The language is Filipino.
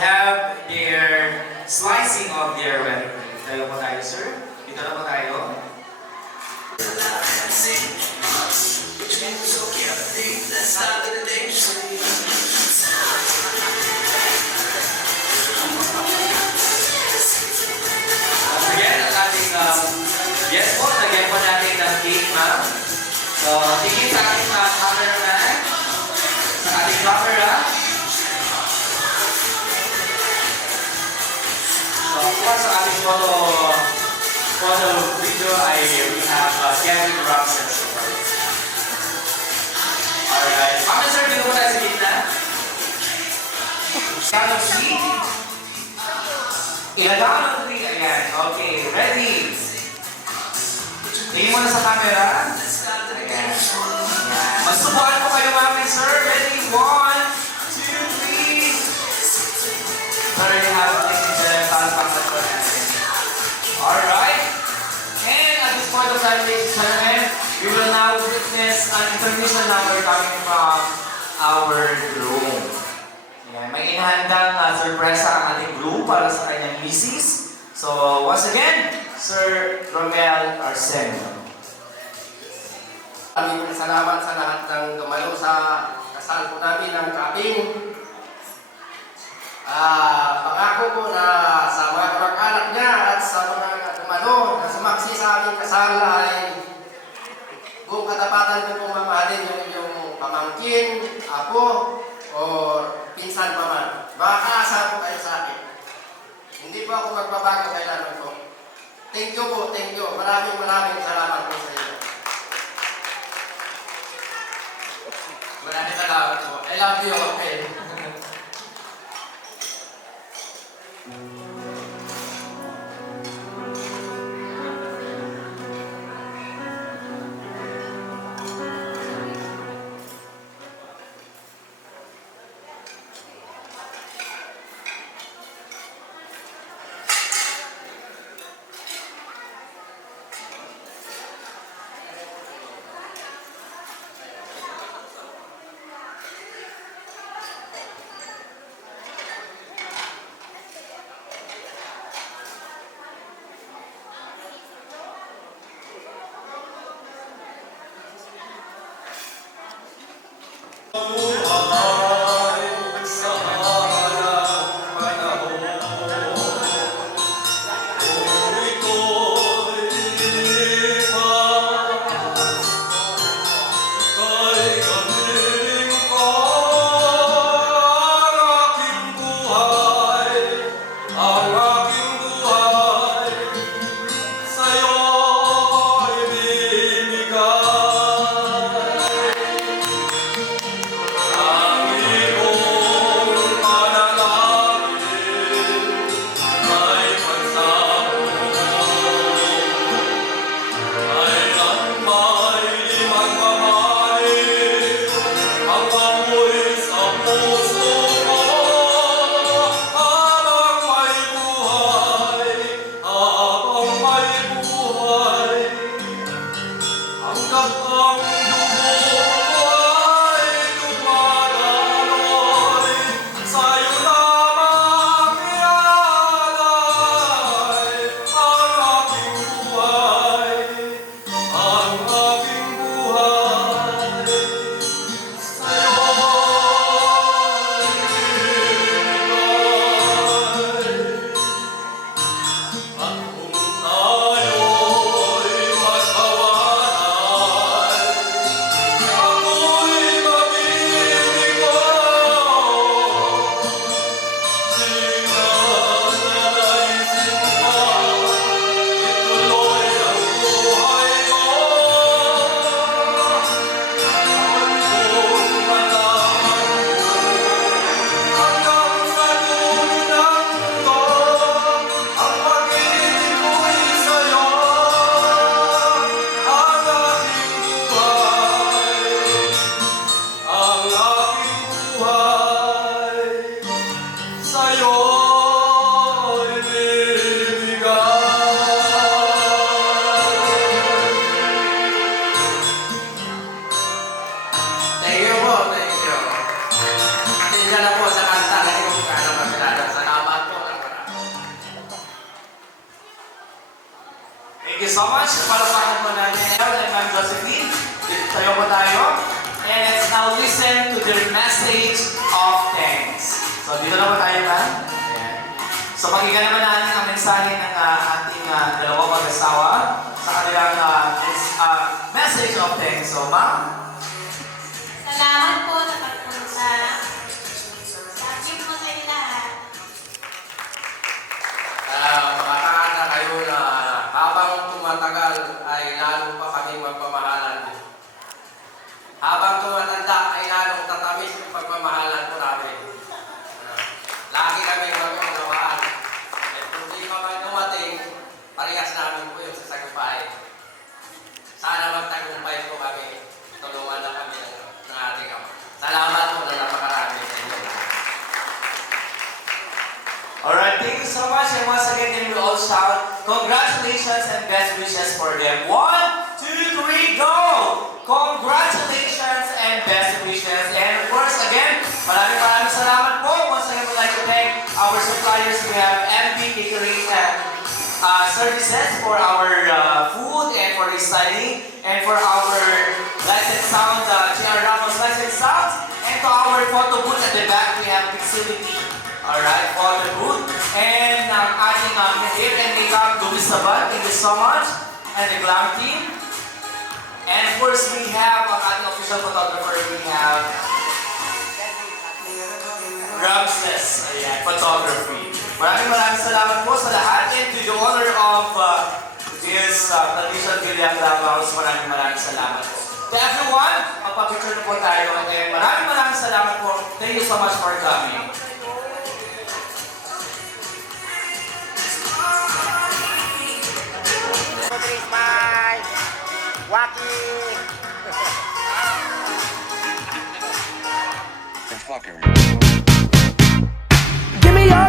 have their slicing of their wedding cake. Tayo po tayo, sir. Dito na po tayo. Again, ang ating, yes po, lagyan po natin ng cake, ma'am. So, tingin sa ating cameraman, sa ating camera. So, of course, sa ating photo video ay we have Kevin Robson. Alright. Ma'am, sir, dito po tayo sa gitna. Count of three. Count of three. Ayan. Okay. Ready? Tingin muna sa camera. Ayan. Magsubukan po kayo, ma'am and sir. Ready? 1, 2, 3. Sorry, you have to take the palpaksan po natin. Alright. And at this point of time, ladies and gentlemen, we will now witness an international number coming from our groom. Ayan. May inahandang surpresa ang ating groom para sa kanyang misis. So, once again, Sir Romel Arsenio. Maraming salamat sa lahat ng dumalo sa kasal po namin ng kaping. Pangako po na sa mga kamag-anak niya at sa mga dumalo na sumaksi sa aming kasal ay buong katapatan ko pong mamahalin yung inyong pamangkin, apo, o pinsan pa man. Makakaasa po kayo sa akin. Hindi po ako magbabago kailangan po. Thank you po, thank you. Maraming salamat po sa inyo. Maraming salamat po. I love you, okay? Thank you. Pasensya na po sa kanta. Kasi kung paano magkilala sa you so much. Palapakan po natin and Ma'am Josephine. Tayo po tayo. And let's now listen to their message of thanks. So, dito na po tayo, ma'am. Ayan. So, pakinggan naman natin ang mensahe ng ating dalawang mag-asawa sa kanilang message of thanks. So, ma'am. Salamat po sa pagpunta. Thank you po sa inyo lahat. Makataan na kayo na habang tumatagal ay lalo pa kami magpamahalan. Habang tumatanda ay lalong tatamis yung pagmamahalan po namin. Lagi kami magkaunawaan. At kung di pa man dumating, parehas namin po yung sasagupain. Sana magtagumpay po kami. Tulungan na kami ng ating Ama. Salamat po na napakarami sa inyo. Alright, thank you so much. And once again, can we all shout congratulations and best wishes for them. 1, 2, 3, go! Congratulations and best wishes. And of course, again, maraming salamat po. Once again, we'd like to thank our suppliers. We have MB Catering and services for our food and for restyling and for our lights and sound, JR Ramos lights and sounds. And to our photo booth at the back, we have Pixility. Alright, photo booth. And ating hair and makeup, Dumisabat. Thank you so much. And the glam team. And of course, we have ang ating official photographer. We have Ramses, ayan, photography. Maraming salamat po sa lahat. And to the owner of this traditional Gillian Clubhouse, maraming salamat po. To everyone, magpapicture na po tayo. And maraming salamat po. Thank you so much for coming. Bye. Waki. Fucker. Give me your